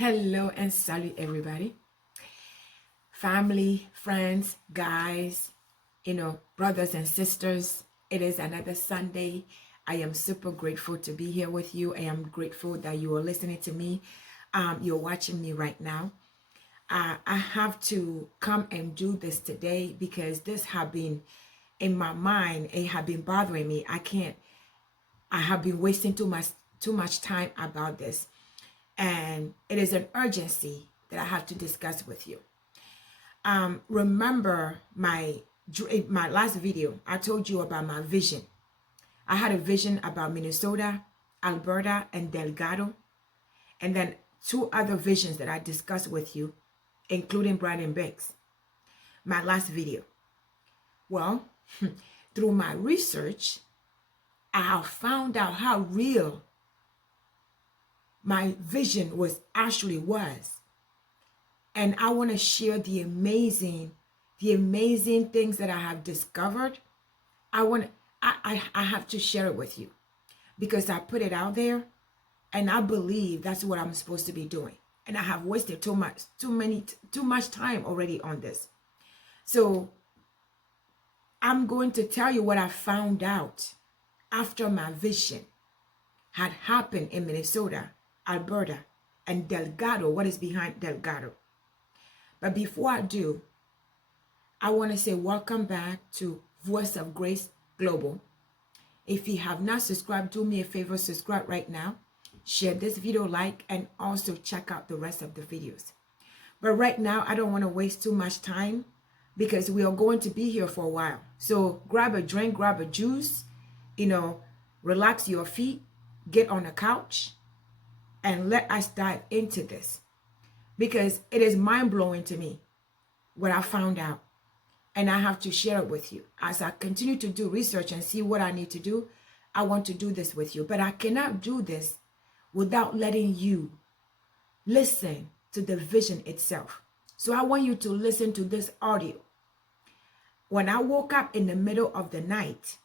Hello and salute everybody. Family, friends, guys, brothers and sisters. It is another Sunday. I am super grateful to be here with you. I am grateful that you are listening to me. You're watching me right now. I have to come and do this today because this have been in my mind. It have been bothering me. I have been wasting too much time about this. And it is an urgency that I have to discuss with you. Remember my last video, I told you about my vision. I had a vision about Minnesota, Alberta, and Delgado. And then two other visions that I discussed with you, including Brandon Biggs. My last video. Well, through my research, I have found out how real my vision was. And I want to share the amazing things that I have discovered. I have to share it with you because I put it out there and I believe that's what I'm supposed to be doing. And I have wasted too much time already on this. So I'm going to tell you what I found out after my vision had happened in Minnesota, Alberta, and Delgado, what is behind Delgado. But before I do, I want to say welcome back to Voice of Grace Global. If you have not subscribed, do me a favor, subscribe right now. Share this video, like, and also check out the rest of the videos. But right now, I don't want to waste too much time because we are going to be here for a while. So grab a drink, grab a juice, relax your feet, get on the couch, and let us dive into this. Because it is mind-blowing to me what I found out. And I have to share it with you. As I continue to do research and see what I need to do, I want to do this with you. But I cannot do this without letting you listen to the vision itself. So I want you to listen to this audio. When I woke up in the middle of the night,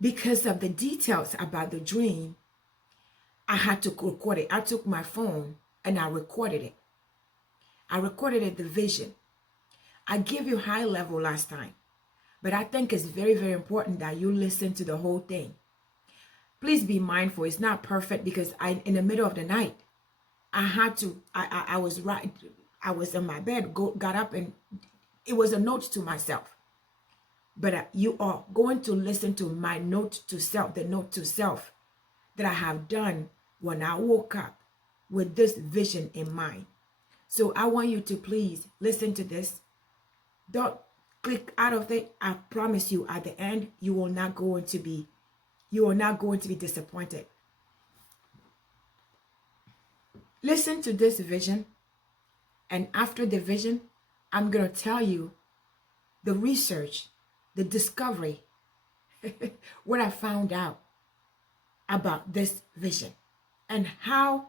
because of the details about the dream, I had to record it. I took my phone and I recorded it. I recorded it, the vision. I gave you high level last time, but I think it's very, very important that you listen to the whole thing. Please be mindful. It's not perfect because in the middle of the night, I was in my bed, got up, and it was a note to myself. But you are going to listen to my note to self, the note to self that I have done when I woke up with this vision in mind. So I want you to please listen to this. Don't click out of it. I promise you at the end, you are not going to be disappointed. Listen to this vision. And after the vision, I'm going to tell you the research, the discovery, what I found out about this vision and how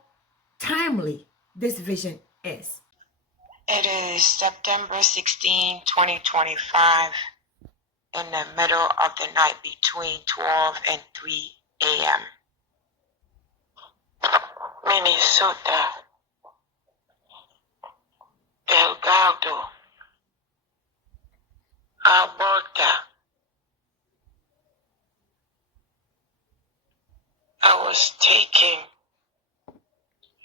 timely this vision is. It is September 16, 2025, in the middle of the night between 12 and 3 a.m. Minnesota, Delgado, Alberta. I was taking,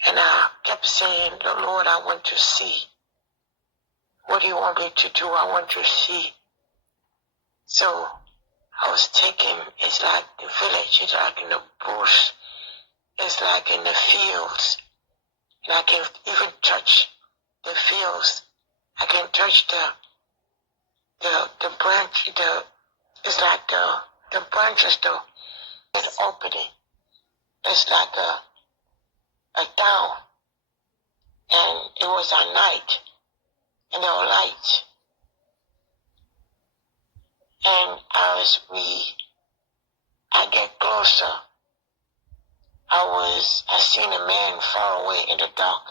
and I kept saying, "The Lord, I want to see. What do you want me to do? I want to see." So I was taking, it's like the village, it's like in the bush, it's like in the fields. And I can even touch the fields. I can touch the branch, it's like the branches, the opening. It's like a down. And it was at night. And there were lights. And as I get closer, I seen a man far away in the dark.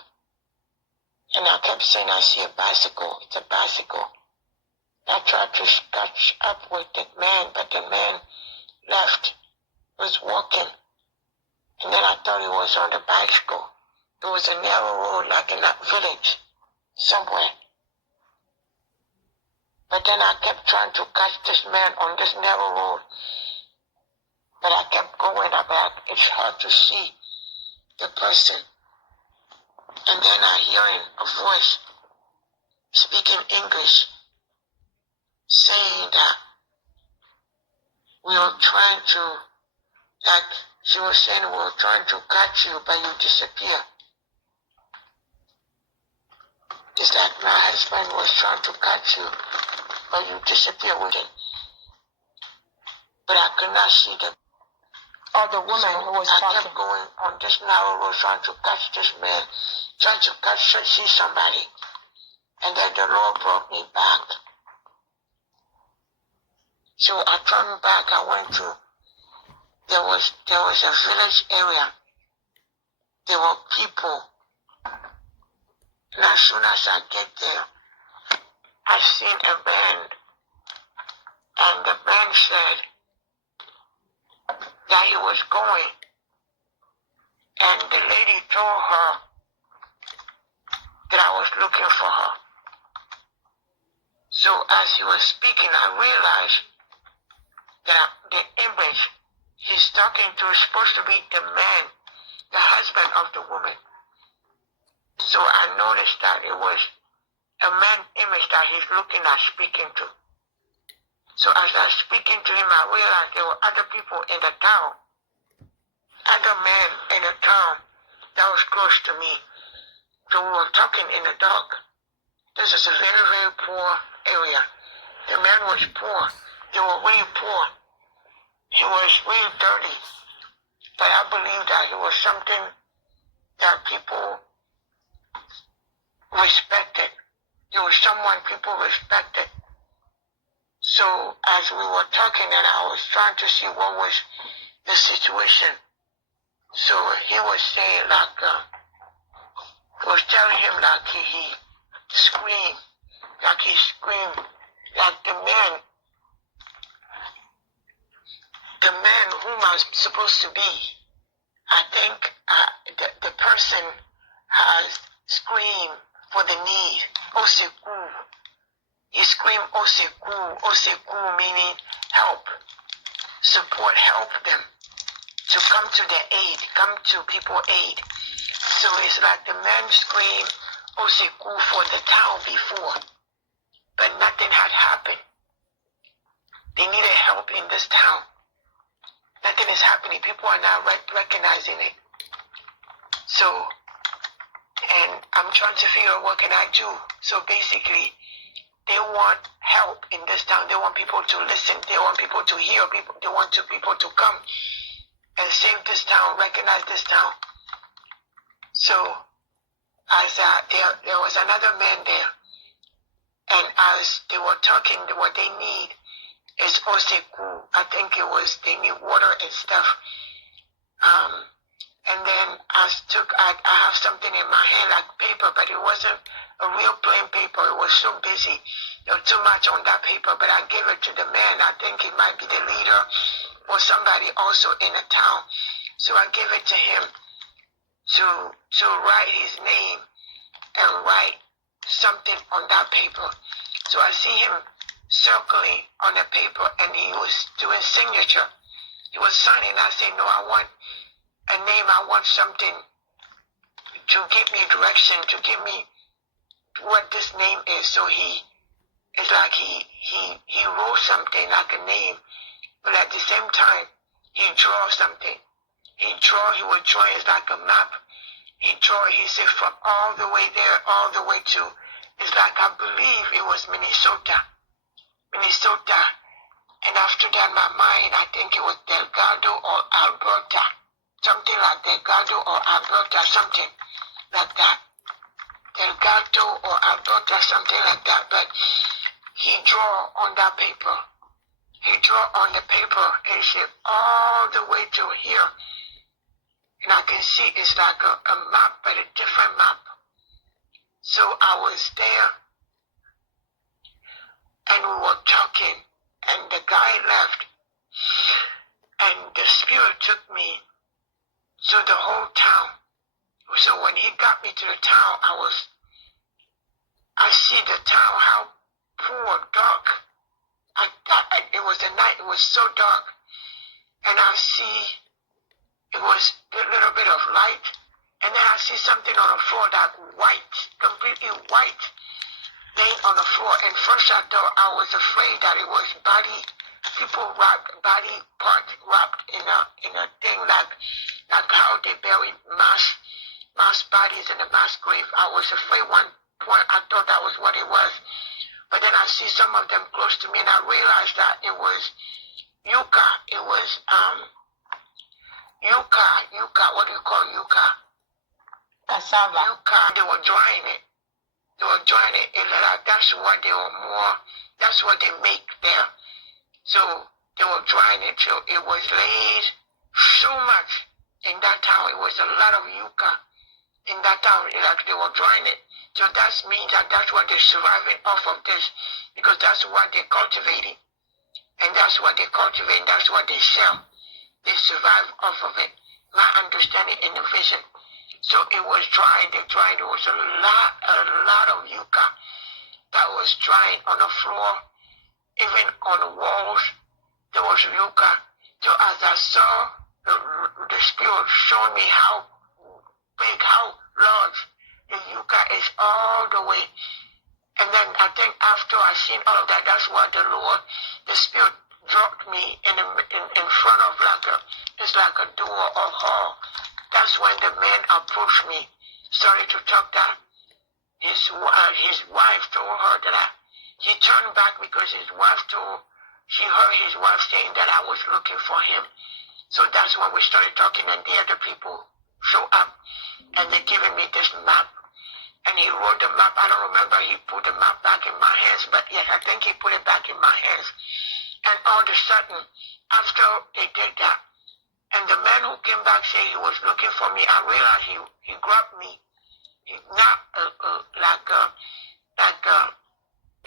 And I kept saying, I see a bicycle. It's a bicycle. I tried to catch up with that man, but the man left, was walking. And then I thought he was on the bicycle. He was a narrow road like in that village somewhere. But then I kept trying to catch this man on this narrow road. But I kept going about. It's hard to see the person. And then I hearing a voice speaking English saying that we were trying to, like she was saying, we were trying to catch you, but you disappear. It's like my husband was trying to catch you, but you disappear with it. But I could not see them. Or the woman who was I talking. kept going on this narrow road trying to catch this man, trying to see somebody. And then the Lord brought me back. So I turned back, I went to, there was a village area. There were people. And as soon as I get there, I seen a band. And the band said that he was going. And the lady told her that I was looking for her. So as he was speaking, I realized that the image he's talking to is supposed to be the man, the husband of the woman. So I noticed that it was a man image that he's looking at, speaking to. So as I was speaking to him, I realized there were other people in the town, other men in the town that was close to me. So we were talking in the dark. This is a very, very poor area. The man was poor. They were really poor. He was really dirty. But I believe that he was something that people respected. He was someone people respected. So as we were talking and I was trying to see what was the situation. So he was saying like, I was telling him like he screamed, like he screamed, like the man whom I was supposed to be. I think the person has screamed for the need. Oseku. He screamed Oseku. Oseku meaning help, support, help them to come to their aid, come to people aid. So it's like the man screamed Oseku for the town before, but nothing had happened. They needed help in this town. Nothing is happening. People are not recognizing it. So, and I'm trying to figure out what can I do. So basically, they want help in this town. They want people to listen. They want people to hear people. They want people to come and save this town, recognize this town. So, as there was another man there, and as they were talking, what they need is Oseku. I think they need water and stuff. And then I have something in my hand like paper, but it wasn't a real plain paper. It was so busy. There was too much on that paper, but I gave it to the man. I think it might be the leader or somebody also in the town. So I gave it to him to write his name and write something on that paper. So I see him circling on the paper and he was doing signature. He was signing. I said, no, I want a name. I want something to give me direction, to give me what this name is. So it's like he wrote something like a name, but at the same time, he draws something. He would draw it like a map. He said from all the way there, all the way to, it's like I believe it was Minnesota. And after that, my mind, I think it was Delgado or Alberta. Something like Delgado or Alberta, something like that. Delgado or Alberta, something like that. But he drew on that paper. He drew on the paper and he said all the way to here. And I can see it's like a map, but a different map. So I was there and we were talking and the guy left and the spirit took me to the whole town. So when he got me to the town, I see the town, how poor, dark. It was the night, it was so dark. And I see it was a little bit of light. And then I see something on the floor that white, completely white, laying on the floor. And first I thought, I was afraid that it was body parts wrapped in a thing like how they bury mass bodies in a mass grave. I was afraid one point, I thought that was what it was. But then I see some of them close to me and I realized that it was yucca. It was yucca, what do you call yucca? Cassava. Yucca, they were drying it. And that's what they make there. So they were drying it till it was laid so much in that town. It was a lot of yucca in that town, like they were drying it. So that means that that's what they're surviving off of this, because that's what they're cultivating. And that's what they cultivate, and that's what they sell. They survive off of it. My understanding in the vision. So it was drying, they dried. There was a lot of yucca that was drying on the floor, even on the walls. There was yucca. So as I saw the spirit showing me how big, how large the yucca is all the way. And then I think after I seen all of that, that's what the spirit dropped me in front of it's like a door or hall. That's when the man approached me, started to talk that his wife told her that he turned back because she heard his wife saying that I was looking for him. So that's when we started talking, and the other people show up and they're giving me this map. And he wrote the map. I don't remember he put the map back in my hands, but yes, I think he put it back in my hands. And all of a sudden, after they did that, and the man who came back said he was looking for me, I realized he grabbed me, not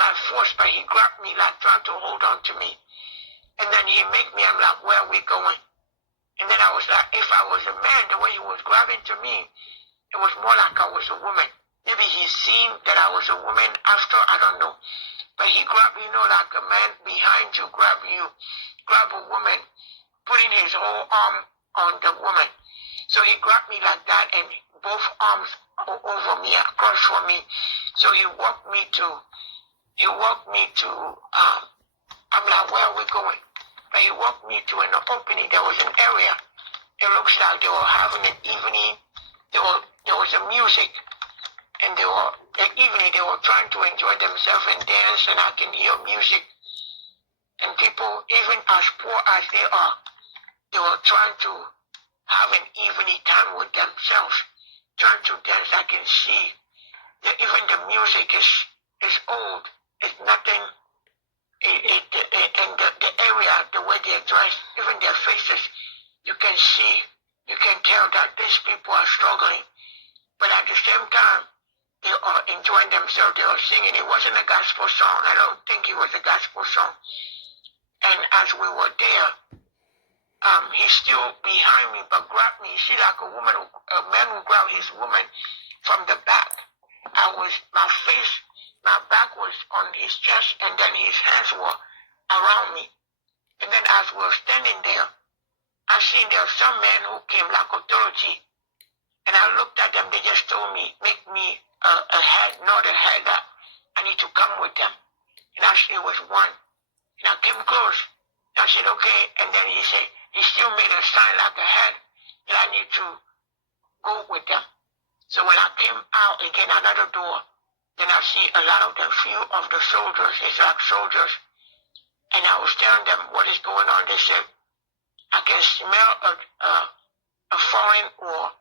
by force, but he grabbed me like trying to hold on to me. And then he made me, I'm like, where are we going? And then I was like, if I was a man, the way he was grabbing to me, it was more like I was a woman. Maybe he seen that I was a woman after, I don't know. But he grabbed, like a man behind you, grab a woman, putting his whole arm on the woman. So he grabbed me like that, and both arms over me, across from me. So he walked me to, I'm like, where are we going? But he walked me to an opening. There was an area. It looks like they were having an evening. There was a music. And they were trying to enjoy themselves and dance, and I can hear music. And people, even as poor as they are, they were trying to have an evening time with themselves, trying to dance. I can see that even the music is old. It's nothing. And the area, the way they're dressed, even their faces, you can see, you can tell that these people are struggling. But at the same time, they are enjoying themselves. They are singing. It wasn't a gospel song. I don't think it was a gospel song. And as we were there, he's still behind me, but grabbed me. You see, like a man who grabbed his woman from the back. My back was on his chest, and then his hands were around me. And then as we were standing there, I seen there were some men who came like authority. And I looked at them, they just told me, make me nod a head that I need to come with them. And actually it was one. And I came close. And I said, okay. And then he said, he still made a sign like a head that I need to go with them. So when I came out again, another door, then I see a lot of them, few of the soldiers, it's like soldiers. And I was telling them what is going on. They said, I can smell a foreign or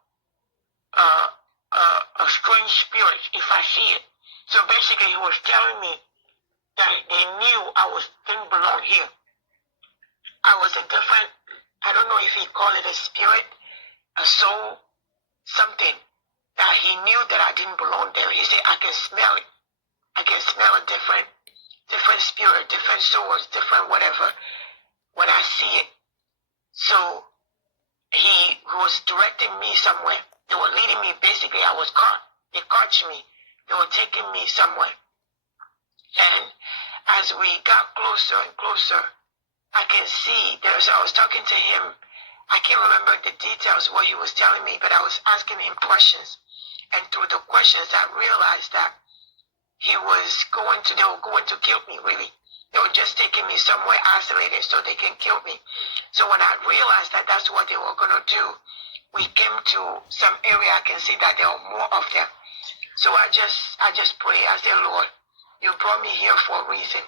a strange spirit if I see it. So basically he was telling me that they knew didn't belong here. I was a different, I don't know if he called it a spirit, a soul, something, that he knew that I didn't belong there. He said, I can smell it. I can smell a different spirit, different souls, different whatever when I see it. So he was directing me somewhere. They were leading me. Basically, I was caught. They caught me. They were taking me somewhere. And as we got closer and closer, I can see I was talking to him. I can't remember the details what he was telling me, but I was asking him questions. And through the questions, I realized that they were going to kill me, really. They were just taking me somewhere isolated so they can kill me. So when I realized that that's what they were going to do, we came to some area. I can see that there were more of them. So I just pray. I said, Lord, you brought me here for a reason.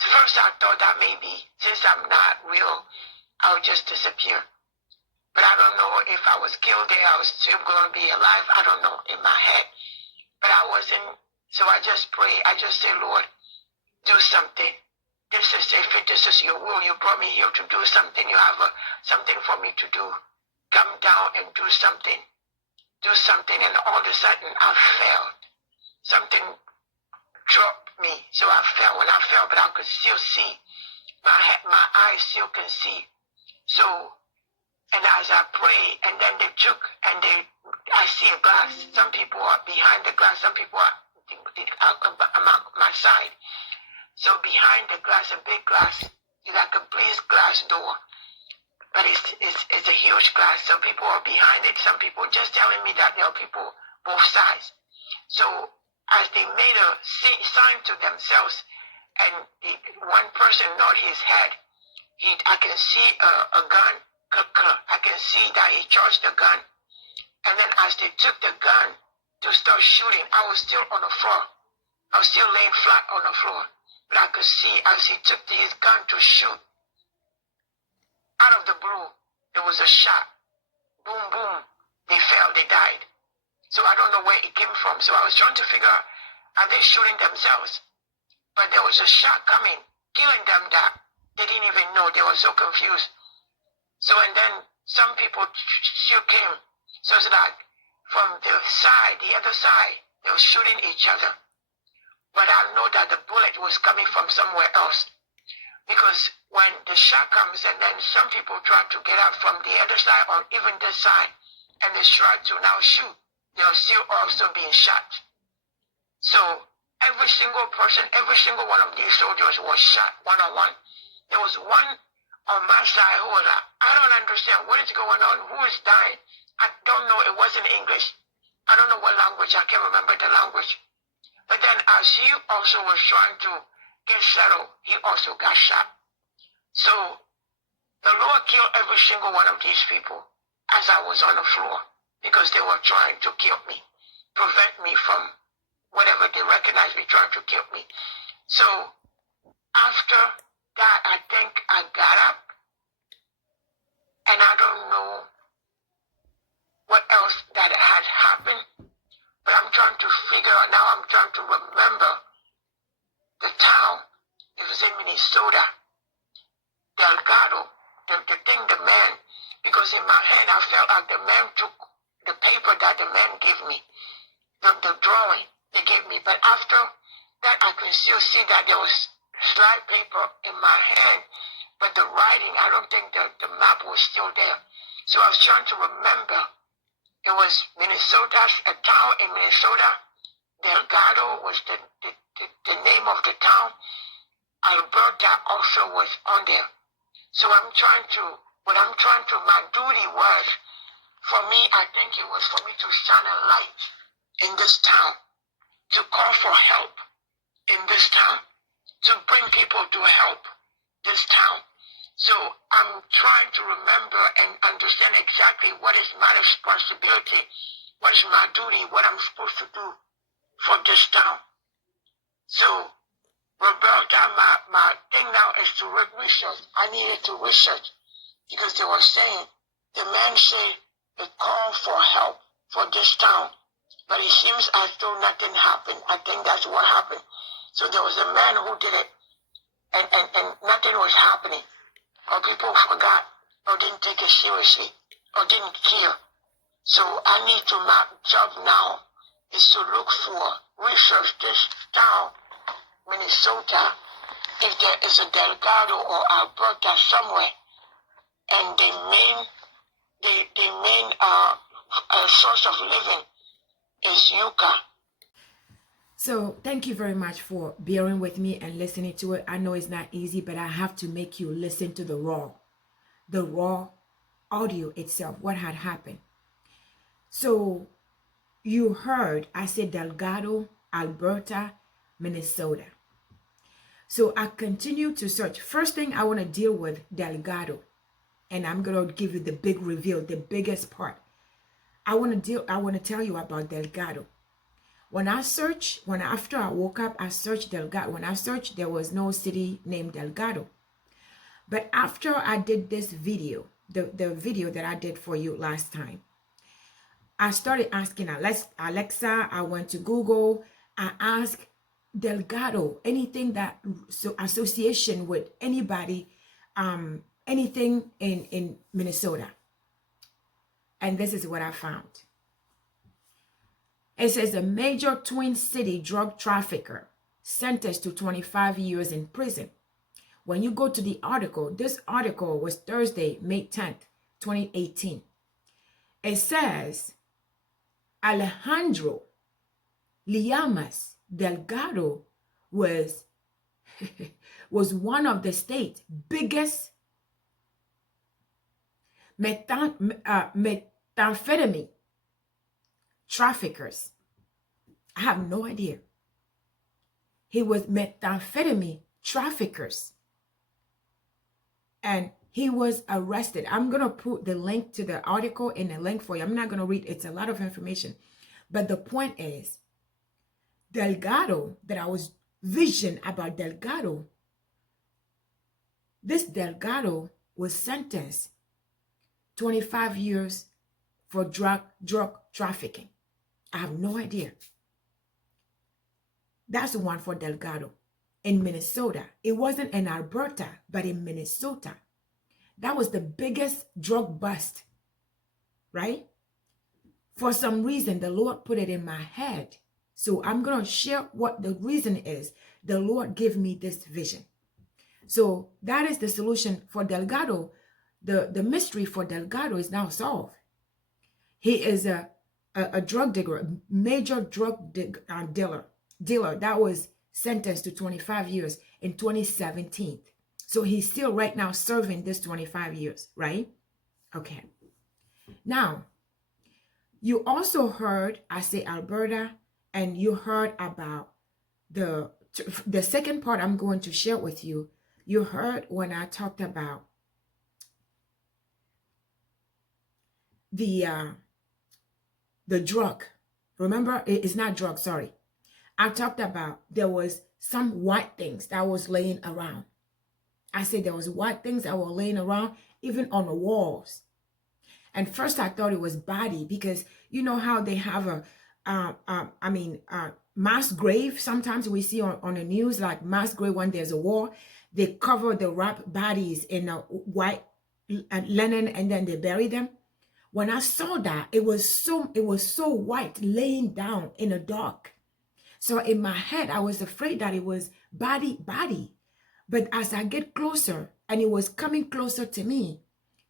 First, I thought that maybe since I'm not real, I would just disappear. But I don't know if I was killed there, I was still going to be alive. I don't know in my head. But I wasn't. So I just pray. I just say, Lord, do something. If this is your will, you brought me here to do something. You have something for me to do. Come down and do something. Do something. And all of a sudden, I fell. Something dropped me. So I fell. When I fell, but I could still see. My eyes still can see. So, and as I pray, and then they took, and I see a glass. Some people are behind the glass. Some people are on my side. So behind the glass, a big glass, it's like a breeze glass door. But it's a huge glass. Some people are behind it. Some people just telling me that there are people both sides. So as they made a sign to themselves, and one person nod his head, I can see a gun. I can see that he charged the gun. And then as they took the gun to start shooting, I was still on the floor. I was still laying flat on the floor. But I could see as he took his gun to shoot, out of the blue, there was a shot. Boom, boom. They fell, they died. So I don't know where it came from. So I was trying to figure out, are they shooting themselves? But there was a shot coming, killing them that they didn't even know. They were so confused. So, and then some people still came. So it's like from the other side, they were shooting each other. But I know that the bullet was coming from somewhere else. Because when the shot comes and then some people try to get out from the other side or even this side, and they try to now shoot, they are still also being shot. So every single person, every single one of these soldiers was shot one-on-one. There was one on my side who was like, I don't understand what is going on, who is dying. I don't know, it wasn't English. I don't know what language, I can't remember the language. But then as he also was trying to get settled, he also got shot. So the Lord killed every single one of these people as I was on the floor because they were trying to kill me, prevent me from whatever they recognized me trying to kill me. So after that, I think I got up, and I don't know what else that had happened, but I'm trying to figure out now. I'm trying to remember the town. It was in Minnesota. Delgado, the man, because in my hand I felt like the man took the paper that the man gave me, the drawing they gave me. But after that, I could still see that there was slide paper in my hand, but the writing, I don't think the map was still there. So I was trying to remember. It was Minnesota, a town in Minnesota. Delgado was the name of the town. Alberta also was on there. So my duty was, for me, I think it was for me to shine a light in this town, to call for help in this town, to bring people to help this town. So I'm trying to remember and understand exactly what is my responsibility, what is my duty, what I'm supposed to do for this town. So Roberta, my thing now is to research. I needed to research because they were saying, the man said a call for help for this town, but it seems as though nothing happened. I think that's what happened. So there was a man who did it, and nothing was happening, or people forgot, or didn't take it seriously, or didn't care. So I need to, my job now is to look for, research this town, Minnesota, if there is a Delgado or Alberta somewhere, and the main source of living is yucca. So thank you very much for bearing with me and listening to it. I know it's not easy, but I have to make you listen to the raw audio itself, what had happened. So you heard, I said Delgado, Alberta, Minnesota. So I continue to search. First thing I want to deal with Delgado, and I'm going to give you the big reveal, the biggest part. I want to tell you about Delgado. When I searched, after I woke up, I searched Delgado. When I searched, there was no city named Delgado. But after I did this video, the video that I did for you last time, I started asking Alexa, I went to Google, I asked Delgado, anything that, so association with anybody, anything in Minnesota. And this is what I found. It says a major Twin City drug trafficker sentenced to 25 years in prison. When you go to the article, this article was Thursday, May 10th, 2018. It says Alejandro Llamas-Delgado was one of the state's biggest methamphetamine traffickers. I have no idea. He was methamphetamine traffickers. And he was arrested. I'm going to put the link to the article in the link for you. I'm not going to read. It's a lot of information. But the point is, Delgado, that I was vision about Delgado, this Delgado was sentenced 25 years for drug trafficking. I have no idea. That's the one for Delgado in Minnesota. It wasn't in Alberta, but in Minnesota. That was the biggest drug bust, right? For some reason, the Lord put it in my head. So I'm going to share what the reason is. The Lord gave me this vision. So that is the solution for Delgado. The mystery for Delgado is now solved. He is a drug dealer, a major drug dealer that was sentenced to 25 years in 2017. So he's still right now serving this 25 years, right? Okay. Now, you also heard, I say Alberta, and you heard about the second part I'm going to share with you. You heard when I talked about the drug. Remember, it's not drug, sorry. I talked about there was some white things that was laying around. I said there was white things that were laying around, even on the walls. And first I thought it was body, because you know how they have a mass grave. Sometimes we see on the news, like mass grave, when there's a war, they cover the wrapped bodies in a white linen and then they bury them. When I saw that, it was so white, laying down in the dark. So in my head, I was afraid that it was body. But as I get closer, and it was coming closer to me,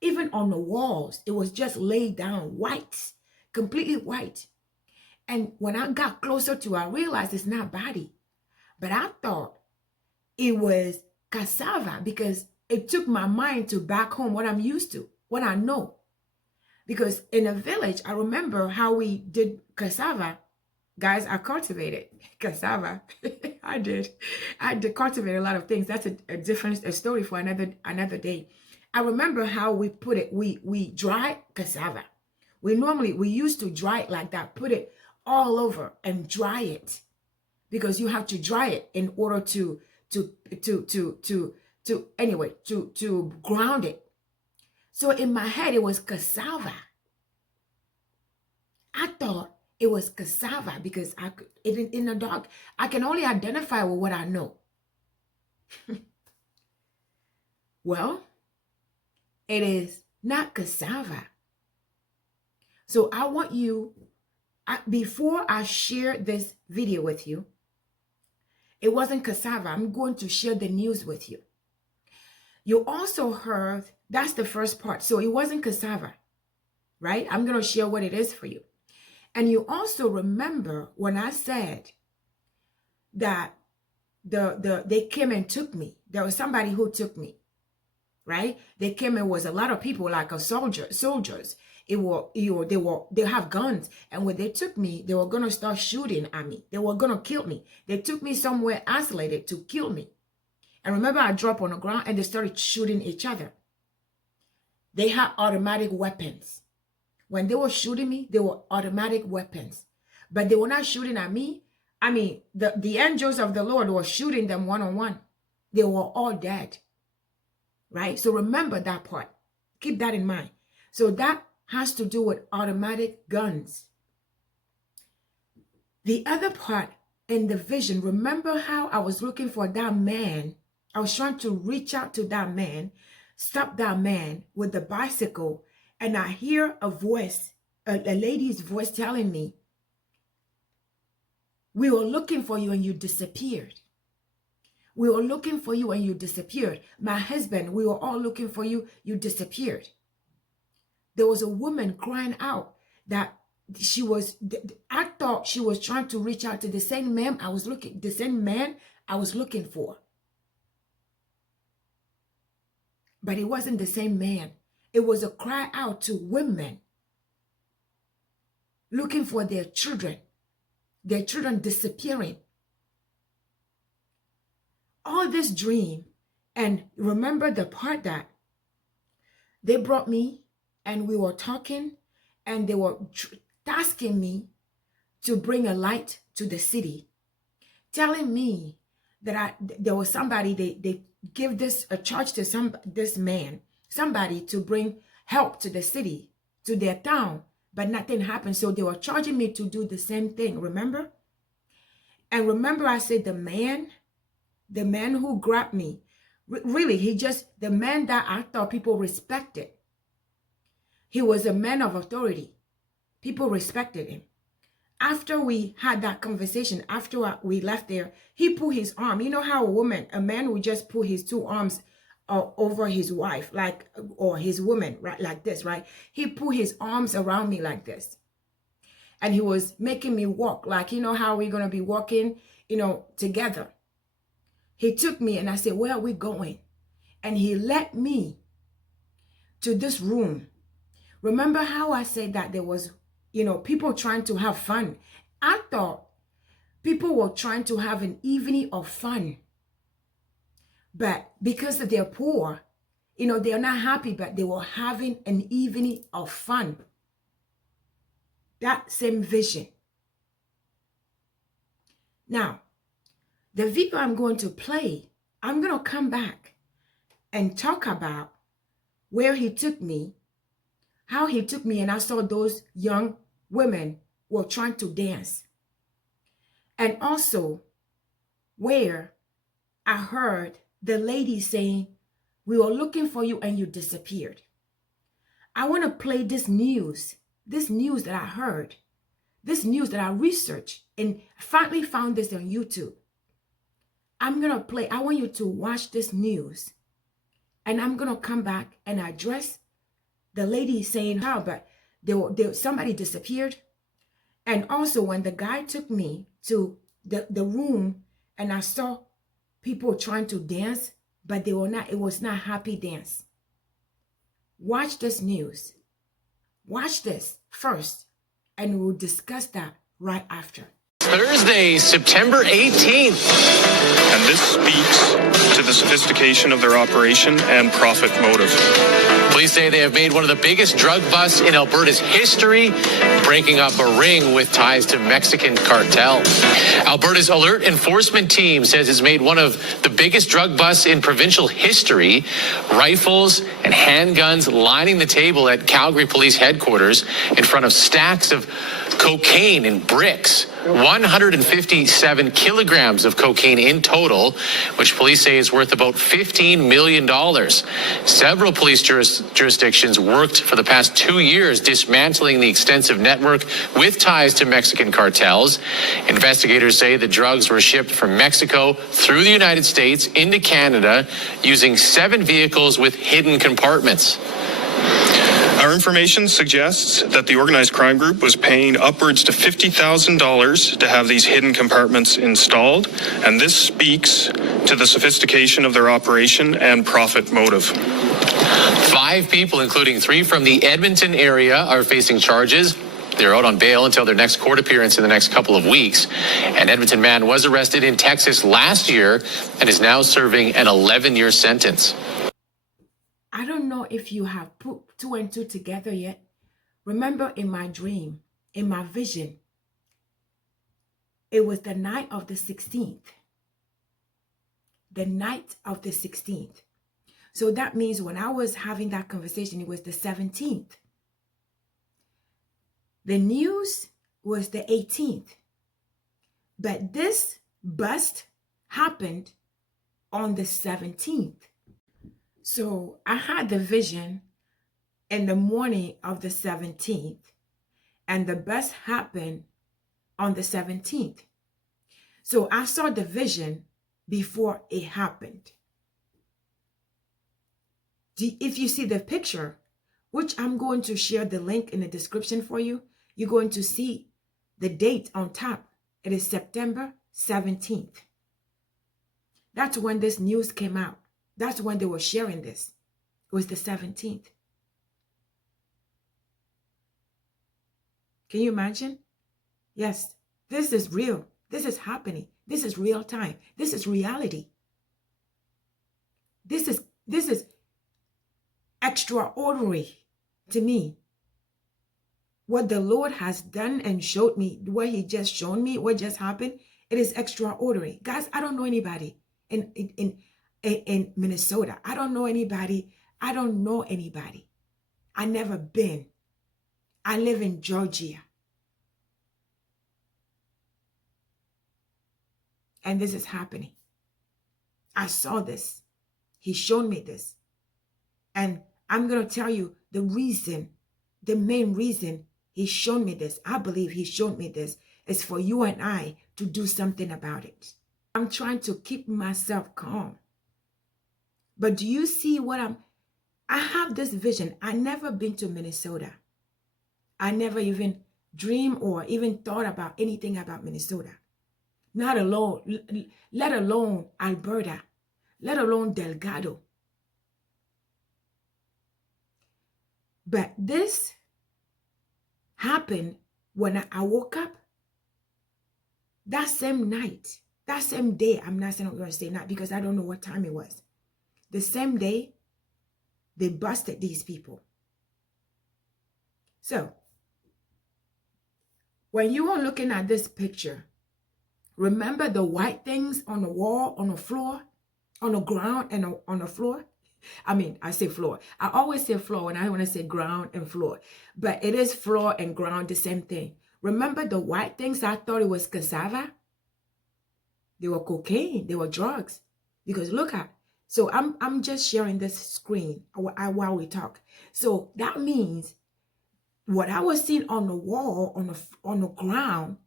even on the walls, it was just laid down white, completely white. And when I got closer to it, I realized it's not body. But I thought it was cassava, because it took my mind to back home, what I'm used to, what I know. Because in a village, I remember how we did cassava. Guys, I cultivated cassava. I did cultivate a lot of things. That's a different story for another day. I remember how we put it. We dry cassava. We used to dry it like that, put it all over and dry it, because you have to dry it in order to ground it. So in my head, it was cassava. I thought it was cassava because in the dark, I can only identify with what I know. Well, it is not cassava. So I want you, before I share this video with you, it wasn't cassava. I'm going to share the news with you. You also heard, that's the first part. So it wasn't cassava. right? I'm going to share what it is for you. And you also remember when I said that they came and took me. There was somebody who took me, right? They came and was a lot of people like soldiers. They have guns, and when they took me, they were gonna start shooting at me. They were gonna kill me. They took me somewhere isolated to kill me. And remember, I dropped on the ground and they started shooting each other. They had automatic weapons. When they were shooting me, they were automatic weapons, but they were not shooting at me. I mean, the angels of the Lord were shooting them one-on-one. They were all dead, right? So remember that part. Keep that in mind. So that has to do with automatic guns. The other part in the vision, remember how I was looking for that man? I was trying to reach out to that man, stop that man with the bicycle, and I hear a voice, a lady's voice telling me, we were looking for you and you disappeared. We were looking for you and you disappeared. My husband, we were all looking for you, you disappeared. There was a woman crying out that I thought she was trying to reach out to the same man I was looking for. But it wasn't the same man. It was a cry out to women looking for their children disappearing. All this dream, and remember the part that they brought me and we were talking and they were tasking me to bring a light to the city, telling me that there was somebody, they give a charge to this man, somebody to bring help to the city, to their town, but nothing happened. So they were charging me to do the same thing, remember? And remember I said the man who grabbed me, really, the man that I thought people respected. He was a man of authority. People respected him. After we had that conversation, after we left there, he put his arm. You know how a man would just put his two arms over his wife, or his woman, right? Like this, right? He put his arms around me like this. And he was making me walk, like, you know how we're going to be walking, together. He took me and I said, where are we going? And he led me to this room. Remember how I said that there was, people trying to have fun. I thought people were trying to have an evening of fun. But because they're poor, they're not happy, but they were having an evening of fun. That same vision. Now, the video I'm going to play, I'm going to come back and talk about where he took me, how he took me, and I saw those young women were trying to dance. And also where I heard the lady saying, we were looking for you and you disappeared. I want to play this news that I heard, this news that I researched and finally found this on YouTube. I'm going to play, I want you to watch this news, and I'm going to come back and address the lady saying how, but somebody disappeared. And also when the guy took me to the room and I saw people trying to dance, but it was not happy dance. Watch this news. Watch this first, and we'll discuss that right after. Thursday, September 18th. And this speaks to the sophistication of their operation and profit motive. Police say they have made one of the biggest drug busts in Alberta's history, breaking up a ring with ties to Mexican cartel. Alberta's alert enforcement team says it's made one of the biggest drug busts in provincial history. Rifles and handguns lining the table at Calgary Police Headquarters in front of stacks of cocaine in bricks. 157 kilograms of cocaine in total, which police say is worth about $15 million. Several police jurisdictions worked for the past 2 years dismantling the extensive network with ties to Mexican cartels. Investigators say the drugs were shipped from Mexico through the United States into Canada using 7 vehicles with hidden compartments. Our Our information suggests that the organized crime group was paying upwards to $50,000 to have these hidden compartments installed, and this speaks to the sophistication of their operation and profit motive. 5 people, including 3 from the Edmonton area, are facing charges. They're out on bail until their next court appearance in the next couple of weeks. An Edmonton man was arrested in Texas last year and is now serving an 11-year sentence. I don't know if you have put 2 and 2 together yet. Remember, in my dream, in my vision, it was the night of the 16th. The night of the 16th. So that means when I was having that conversation, it was the 17th. The news was the 18th. But this bust happened on the 17th. So I had the vision in the morning of the 17th, and the bust happened on the 17th. So I saw the vision before it happened. If you see the picture, which I'm going to share the link in the description for you, you're going to see the date on top. It is September 17th. That's when this news came out. That's when they were sharing this. It was the 17th. Can you imagine? Yes, this is real. This is happening. This is real time. This is reality. This is extraordinary to me. What the Lord has done and showed me, what he just shown me, what just happened, it is extraordinary. Guys, I don't know anybody in Minnesota. I don't know anybody. I don't know anybody. I never been. I live in Georgia. And this is happening. I saw this. He showed me this. And I'm going to tell you the reason, the main reason he showed me this. I believe he showed me this is for you and I to do something about it. I'm trying to keep myself calm. But do you see what I have this vision. I never been to Minnesota. I never even dreamed or even thought about anything about Minnesota. Not alone, let alone Alberta, let alone Delgado. But this happened when I woke up. That same night, that same day, I'm not saying I'm going to say night because I don't know what time it was. The same day, they busted these people. So, when you are looking at this picture, remember the white things on the wall, on the floor, on the ground, and on the floor? I mean, I say floor. I always say floor when I want to say ground and floor. But it is floor and ground, the same thing. Remember the white things? I thought it was cassava. They were cocaine. They were drugs. Because look at, so I'm just sharing this screen while we talk. So that means what I was seeing on the wall, on the ground,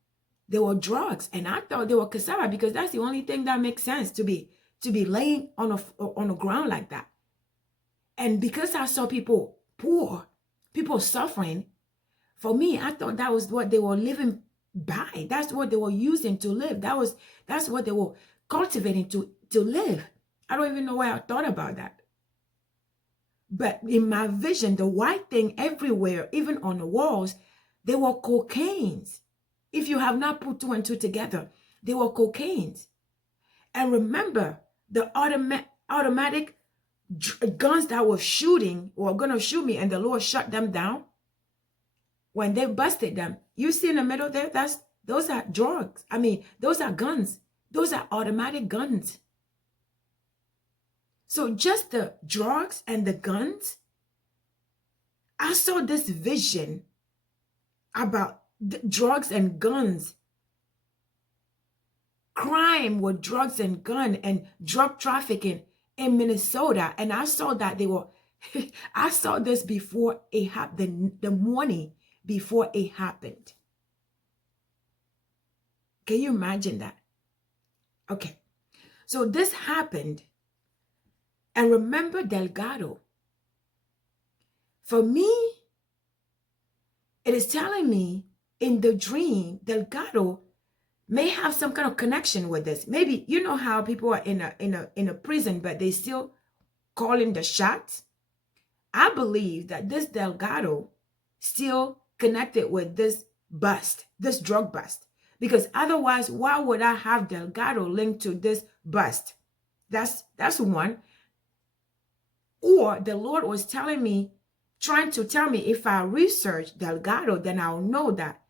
they were drugs. And I thought they were cassava because that's the only thing that makes sense to be laying on the ground like that. And because I saw people poor, people suffering, for me, I thought that was what they were living by. That's what they were using to live. That's what they were cultivating to live. I don't even know why I thought about that. But in my vision, the white thing everywhere, even on the walls, they were cocaines. If you have not put 2 and 2 together, they were cocaines. And remember, the automatic guns that were shooting or going to shoot me and the Lord shut them down. When they busted them, you see in the middle there, those are drugs. I mean, those are guns. Those are automatic guns. So just the drugs and the guns, I saw this vision about drugs and guns. Crime with drugs and gun and drug trafficking in Minnesota. And I saw that they were, I saw this before it happened, the morning before it happened. Can you imagine that? Okay. So this happened. And remember Delgado. For me, it is telling me in the dream, Delgado may have some kind of connection with this. Maybe you know how people are in a prison, but they still calling the shots. I believe that this Delgado still connected with this bust, this drug bust, because otherwise, why would I have Delgado linked to this bust? That's one. Or the Lord was telling me, trying to tell me, if I research Delgado, then I'll know that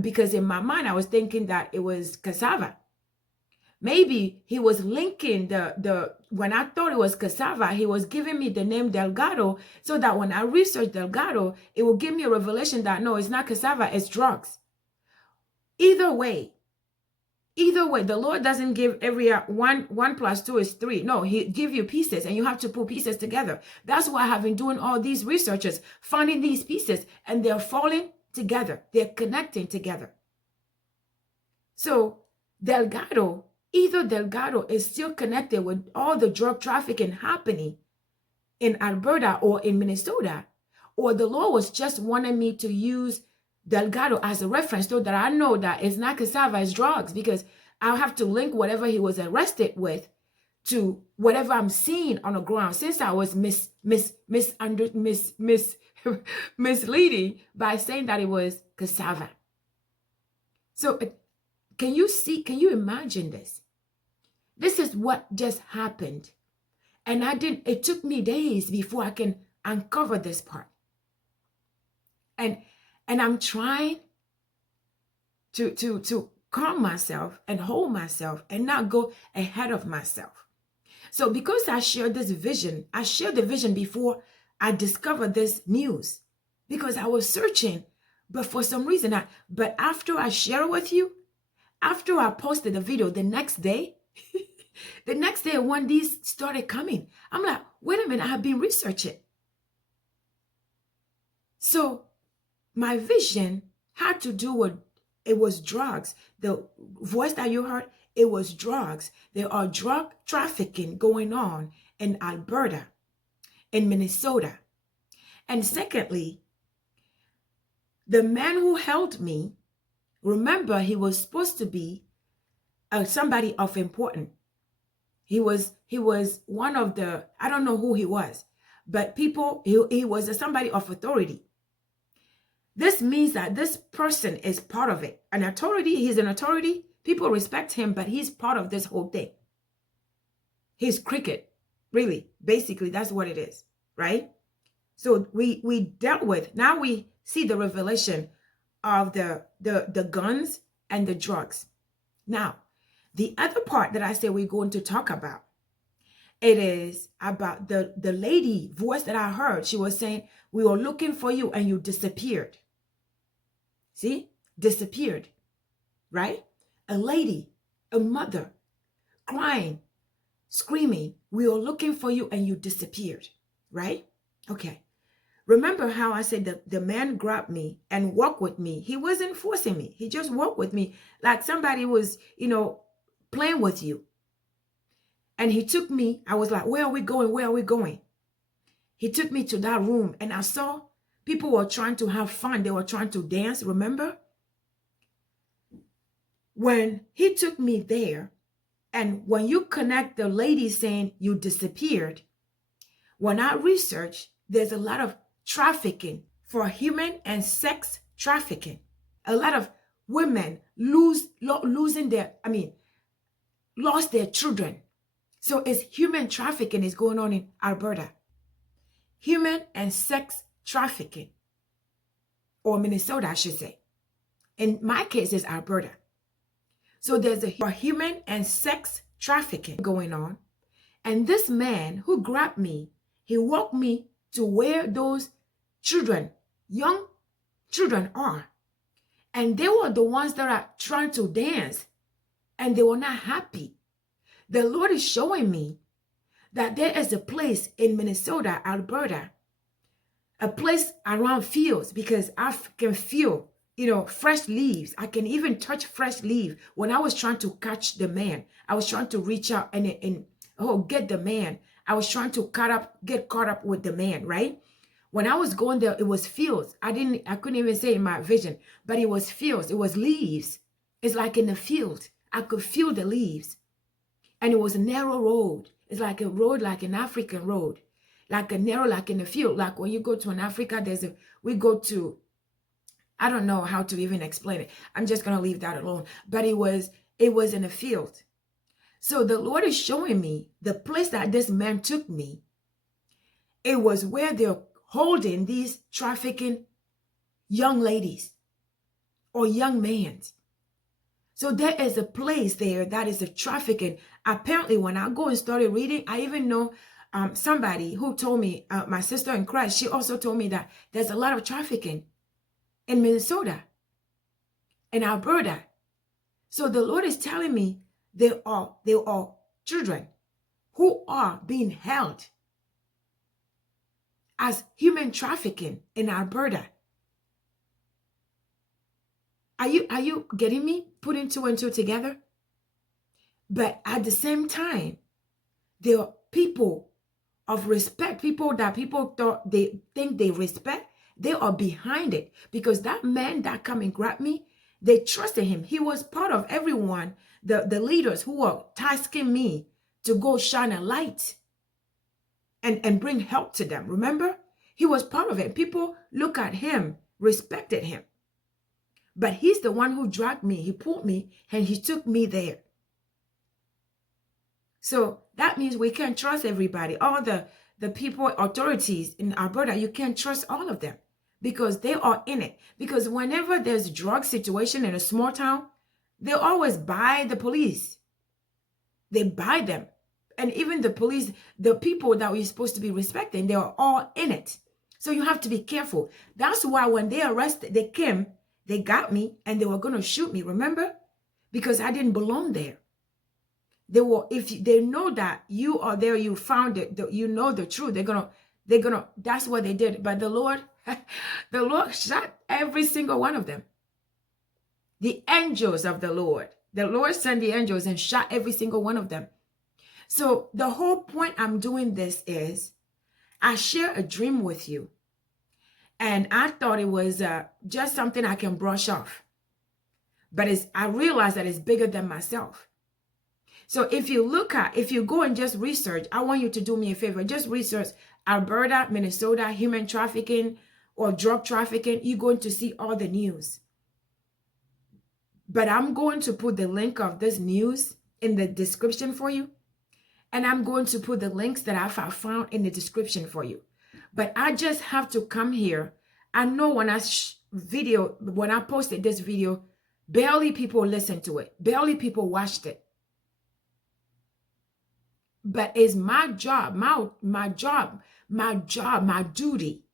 because in my mind I was thinking that it was cassava. Maybe he was linking when I thought it was cassava, he was giving me the name Delgado so that when I research Delgado, it will give me a revelation that no, it's not cassava, it's drugs. Either way, the Lord doesn't give every 1 + 2 is 3. No, he give you pieces and you have to put pieces together. That's why I have been doing all these researches, finding these pieces, and they're falling together. They're connecting together. So Delgado is still connected with all the drug trafficking happening in Alberta or in Minnesota, or the Lord was just wanting me to use Delgado as a reference so that I know that it's not cassava, it's drugs, because I'll have to link whatever he was arrested with to whatever I'm seeing on the ground, since I was misleading by saying that it was cassava. So can you imagine this? This is what just happened. And it took me days before I can uncover this part. And I'm trying to calm myself and hold myself and not go ahead of myself. So because I shared this vision, I shared the vision before I discovered this news, because I was searching, but for some reason, but after I share it with you, after I posted the video the next day, when these started coming, I'm like, wait a minute, I have been researching. So my vision had to do with, it was drugs. The voice that you heard, it was drugs. There are drug trafficking going on in Alberta, in Minnesota. And secondly, the man who held me, remember, he was supposed to be somebody of importance. He was one of the, I don't know who he was, but he was somebody of authority. This means that this person is part of it. An authority, he's an authority. People respect him, but he's part of this whole thing. He's cricket, really. Basically, that's what it is, right? So we dealt with, now we see the revelation of the guns and the drugs. Now, the other part that I say we're going to talk about, it is about the lady voice that I heard. She was saying, we were looking for you and you disappeared. See, disappeared, right? A lady, a mother, crying, screaming, we were looking for you and you disappeared, right? Okay. Remember how I said the man grabbed me and walked with me. He wasn't forcing me. He just walked with me like somebody was, playing with you. And he took me. I was like, where are we going? Where are we going? He took me to that room and I saw people were trying to have fun. They were trying to dance, remember? When he took me there, and when you connect the lady saying you disappeared, when I researched, there's a lot of trafficking for human and sex trafficking. A lot of women lost their children. So it's human trafficking is going on in Alberta. Human and sex trafficking, or Minnesota, I should say. In my case, it's Alberta. So there's a human and sex trafficking going on. And this man who grabbed me, he walked me to where those children, young children are. And they were the ones that are trying to dance and they were not happy. The Lord is showing me that there is a place in Minnesota, Alberta, a place around fields, because I can feel, fresh leaves. I can even touch fresh leaves. When I was trying to catch the man, I was trying to reach out and get the man. I was trying to get caught up with the man, right? When I was going there, it was fields. I couldn't even say in my vision, but it was fields. It was leaves. It's like in the field. I could feel the leaves. And it was a narrow road. It's like a road, like an African road. Like a narrow, like in the field. Like when you go to an Africa, we go to, I don't know how to even explain it. I'm just going to leave that alone. But it was in a field. So the Lord is showing me the place that this man took me. It was where they're holding these trafficking young ladies or young men. So there is a place there that is a trafficking. Apparently, when I go and started reading, I even know somebody who told me, my sister in Christ, she also told me that there's a lot of trafficking in Minnesota, in Alberta. So the Lord is telling me they are children who are being held as human trafficking in Alberta. Are you getting me? Putting two and two together? But at the same time, there are people of respect, people that people thought they think they respect, they are behind it. Because that man that come and grabbed me, they trusted him. He was part of everyone, the leaders who were tasking me to go shine a light and bring help to them. Remember? He was part of it. People look at him, respected him. But he's the one who dragged me. He pulled me and he took me there. So that means we can't trust everybody. All the people, authorities in Alberta, you can't trust all of them because they are in it. Because whenever there's a drug situation in a small town, they always buy the police. They buy them. And even the police, the people that we're supposed to be respecting, they are all in it. So you have to be careful. That's why when they arrested, they came, they got me and they were going to shoot me, remember? Because I didn't belong there. They were, if they know that you are there, you found it, you know the truth, they're gonna, that's what they did. But the Lord shot every single one of them. The angels of the Lord sent the angels and shot every single one of them. So the whole point I'm doing this is, I share a dream with you. And I thought it was just something I can brush off. But I realized that it's bigger than myself. So if you go and just research, I want you to do me a favor. Just research Alberta, Minnesota, human trafficking or drug trafficking. You're going to see all the news. But I'm going to put the link of this news in the description for you. And I'm going to put the links that I found in the description for you. But I just have to come here. I know when I posted this video, barely people listened to it. Barely people watched it. But it's my job, my duty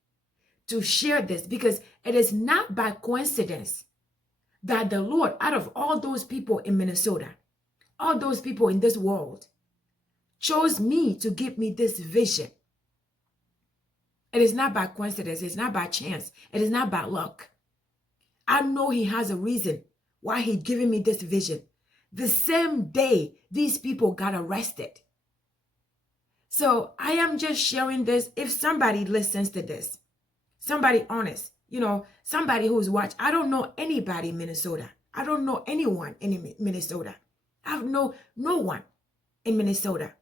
to share this, because it is not by coincidence that the Lord, out of all those people in Minnesota, all those people in this world, chose me to give me this vision. It is not by coincidence. It's not by chance. It is not by luck. I know he has a reason why he's giving me this vision. The same day these people got arrested. So I am just sharing this. If somebody listens to this, somebody honest, somebody who's watched. I don't know anybody in Minnesota. I don't know anyone in Minnesota. I have no one in Minnesota.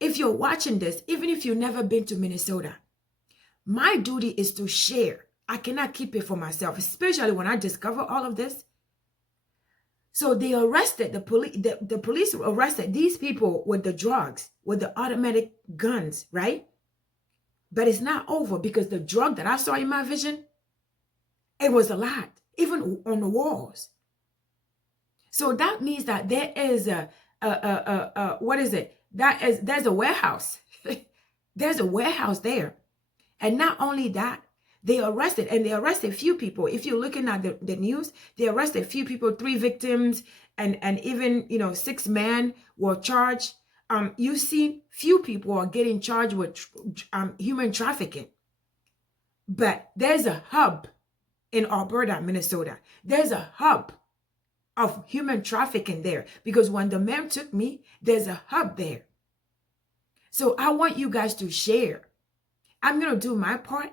If you're watching this, even if you've never been to Minnesota, my duty is to share. I cannot keep it for myself, especially when I discover all of this. So they arrested, the police arrested these people with the drugs, with the automatic guns, right? But it's not over, because the drug that I saw in my vision, it was a lot, even on the walls. So that means that there is what is it? There's a warehouse. There's a warehouse there. And not only that, they arrested few people. If you're looking at the news, they arrested few people, 3 victims, and even 6 men were charged. You see, few people are getting charged with human trafficking. But there's a hub in Alberta, Minnesota. There's a hub of human trafficking there, because when the man took me, there's a hub there. So I want you guys to share. I'm going to do my part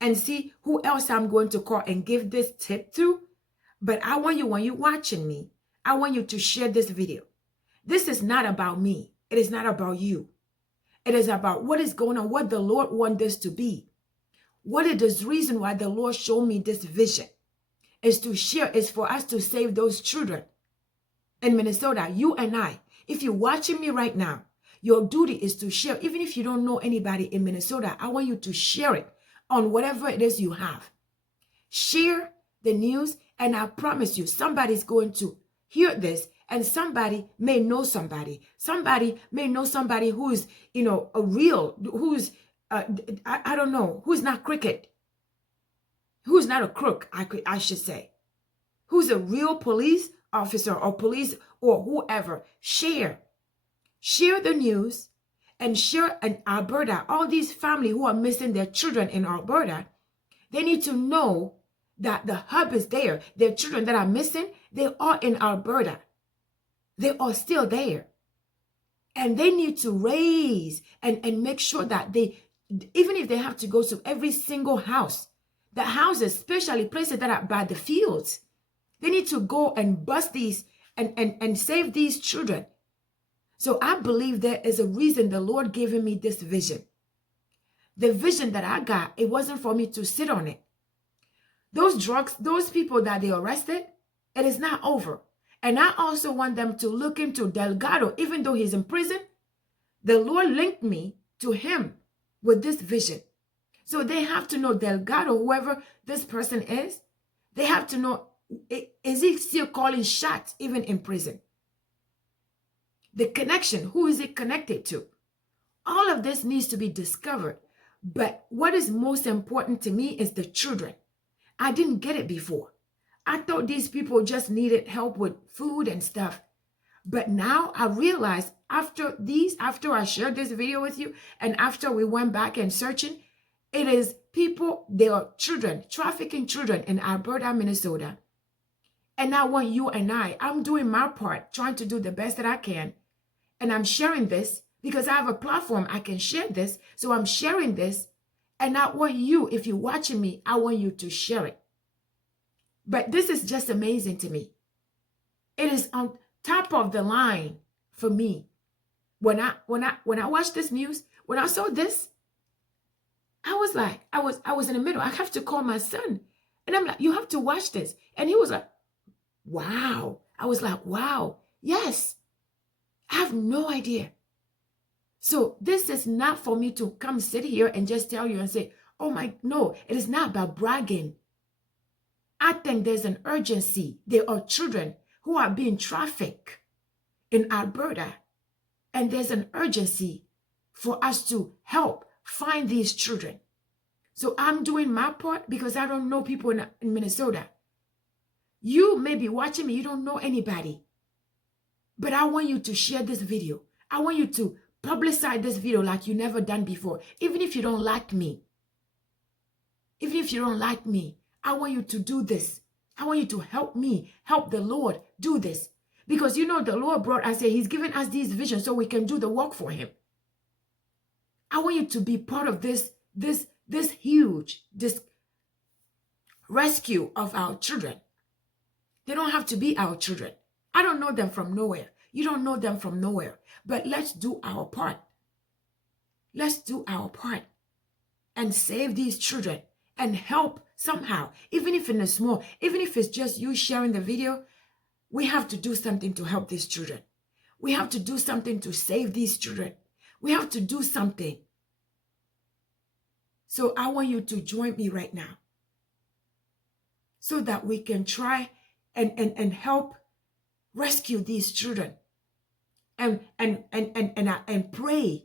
and see who else I'm going to call and give this tip to. But I want you, when you're watching me, I want you to share this video. This is not about me. It is not about you. It is about what is going on, what the Lord wants this to be. What is the reason why the Lord showed me this vision? Is to share, is for us to save those children in Minnesota, you and I. If you're watching me right now, your duty is to share. Even if you don't know anybody in Minnesota, I want you to share it on whatever it is you have. Share the news, and I promise you, somebody's going to hear this, and somebody may know somebody. Somebody may know somebody who's, a real, who's, I don't know, who's not crooked, who's not a crook, I should say, who's a real police officer or police or whoever. Share the news, and share in Alberta. All these families who are missing their children in Alberta, they need to know that the hub is there. Their children that are missing, they are in Alberta. They are still there. And they need to raise and make sure that they, even if they have to go to every single house, the houses, especially places that are by the fields, they need to go and bust these and save these children. So I believe there is a reason the Lord gave me this vision. The vision that I got, it wasn't for me to sit on it. Those drugs, those people that they arrested, it is not over. And I also want them to look into Delgado, even though he's in prison. The Lord linked me to him with this vision. So they have to know Delgado, whoever this person is, they have to know, is he still calling shots even in prison? The connection, who is it connected to? All of this needs to be discovered. But what is most important to me is the children. I didn't get it before. I thought these people just needed help with food and stuff. But now I realize after I shared this video with you, and after we went back and searching, it is people, they are children, trafficking children in Alberta, Minnesota. And I want you and I'm doing my part, trying to do the best that I can. And I'm sharing this because I have a platform. I can share this. So I'm sharing this. And I want you, if you're watching me, I want you to share it. But this is just amazing to me. It is on top of the line for me. When I watched this news, when I saw this, I was like, I was in the middle. I have to call my son. And I'm like, you have to watch this. And he was like, wow. I was like, wow. Yes. I have no idea. So this is not for me to come sit here and just tell you and say, oh my, no, it is not about bragging. I think there's an urgency. There are children who are being trafficked in Alberta. And there's an urgency for us to help find these children. So I'm doing my part because I don't know people in Minnesota. You may be watching me, you don't know anybody. But I want you to share this video. I want you to publicize this video like you never done before. Even if you don't like me. Even if you don't like me, I want you to do this. I want you to help me, help the Lord do this. Because the Lord brought us here. He's given us these visions so we can do the work for him. I want you to be part of this huge rescue of our children. They don't have to be our children. I don't know them from nowhere. You don't know them from nowhere. But let's do our part. Let's do our part and save these children and help somehow. Even if it's small, even if it's just you sharing the video, we have to do something to help these children. We have to do something to save these children. We have to do something. So I want you to join me right now so that we can try and help rescue these children and pray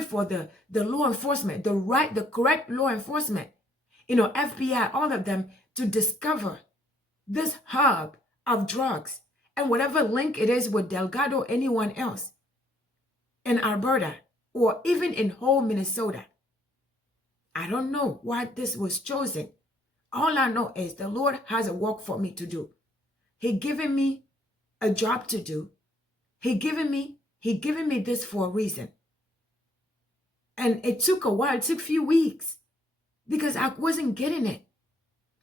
for the law enforcement, the correct law enforcement, FBI, all of them, to discover this hub of drugs and whatever link it is with Delgado or anyone else in Alberta or even in whole Minnesota. I don't know why this was chosen. All I know is the Lord has a work for me to do. He given me a job to do. He given me this for a reason. And it took a while. It took a few weeks because I wasn't getting it.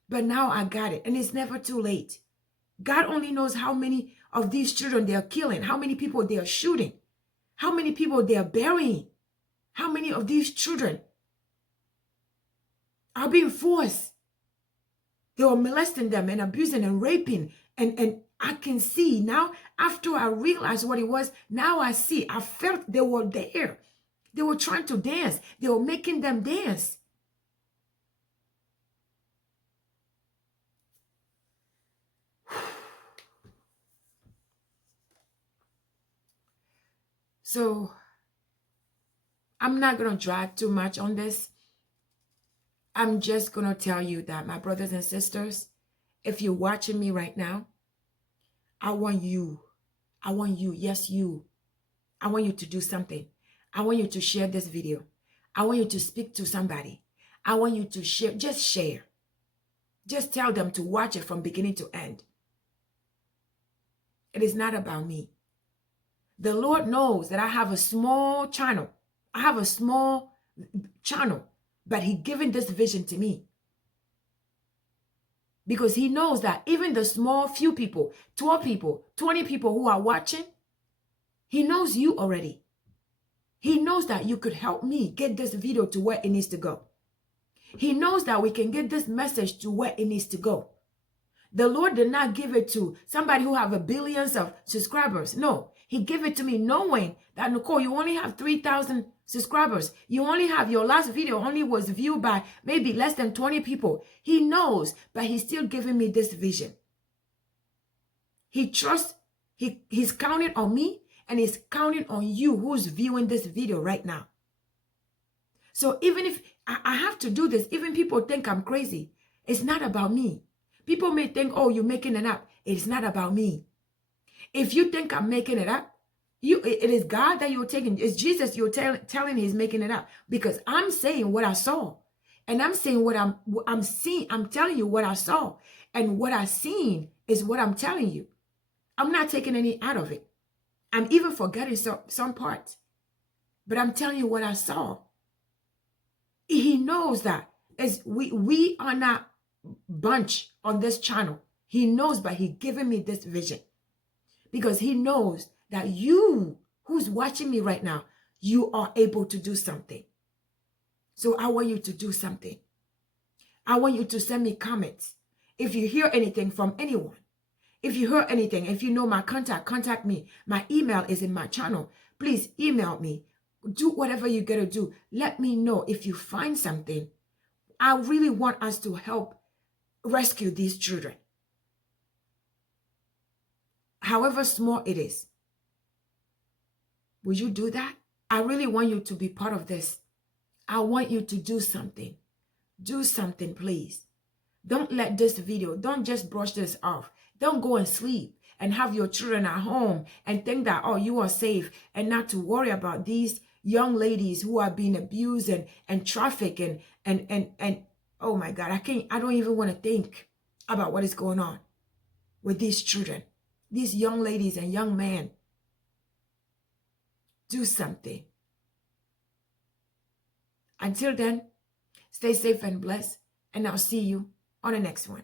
But now I got it. And it's never too late. God only knows how many of these children they are killing, how many people they are shooting, how many people they are burying, how many of these children are being forced. They were molesting them and abusing and raping. And I can see now, after I realized what it was, now I see, I felt they were there. They were trying to dance. They were making them dance. So I'm not going to drag too much on this. I'm just going to tell you that, my brothers and sisters, if you're watching me right now, I want you, yes, you. I want you to do something. I want you to share this video. I want you to speak to somebody. I want you to share, just share. Just tell them to watch it from beginning to end. It is not about me. The Lord knows that I have a small channel. I have a small channel, but He given this vision to me. Because He knows that even the small few people, 12 people, 20 people who are watching, He knows you already. He knows that you could help me get this video to where it needs to go. He knows that we can get this message to where it needs to go. The Lord did not give it to somebody who have billions of subscribers. No, He gave it to me knowing that, Nicole, you only have 3,000 subscribers. You only have, your last video only was viewed by maybe less than 20 people. He knows, but He's still giving me this vision. He trusts, He's counting on me, and He's counting on you who's viewing this video right now. So even if I have to do this, even people think I'm crazy, it's not about me. People may think, oh, you're making it up. It's not about me. If you think I'm making it up, it is God that you're taking. It's Jesus you're telling He's making it up. Because I'm saying what I saw. And I'm saying what I'm seeing. I'm telling you what I saw. And what I seen is what I'm telling you. I'm not taking any out of it. I'm even forgetting some parts. But I'm telling you what I saw. He knows that as we are not bunch on this channel. He knows, but He given me this vision. Because He knows that you who's watching me right now, you are able to do something. So I want you to do something. I want you to send me comments. If you hear anything from anyone, if you hear anything, if you know my contact me. My email is in my channel. Please email me. Do whatever you gotta do. Let me know if you find something. I really want us to help rescue these children. However small it is. Will you do that? I really want you to be part of this. I want you to do something. Do something, please. Don't let this video, don't just brush this off. Don't go and sleep and have your children at home and think that, oh, you are safe, and not to worry about these young ladies who are being abused and trafficked and oh my God, I don't even want to think about what is going on with these children, these young ladies and young men. Do something. Until then, stay safe and blessed, and I'll see you on the next one.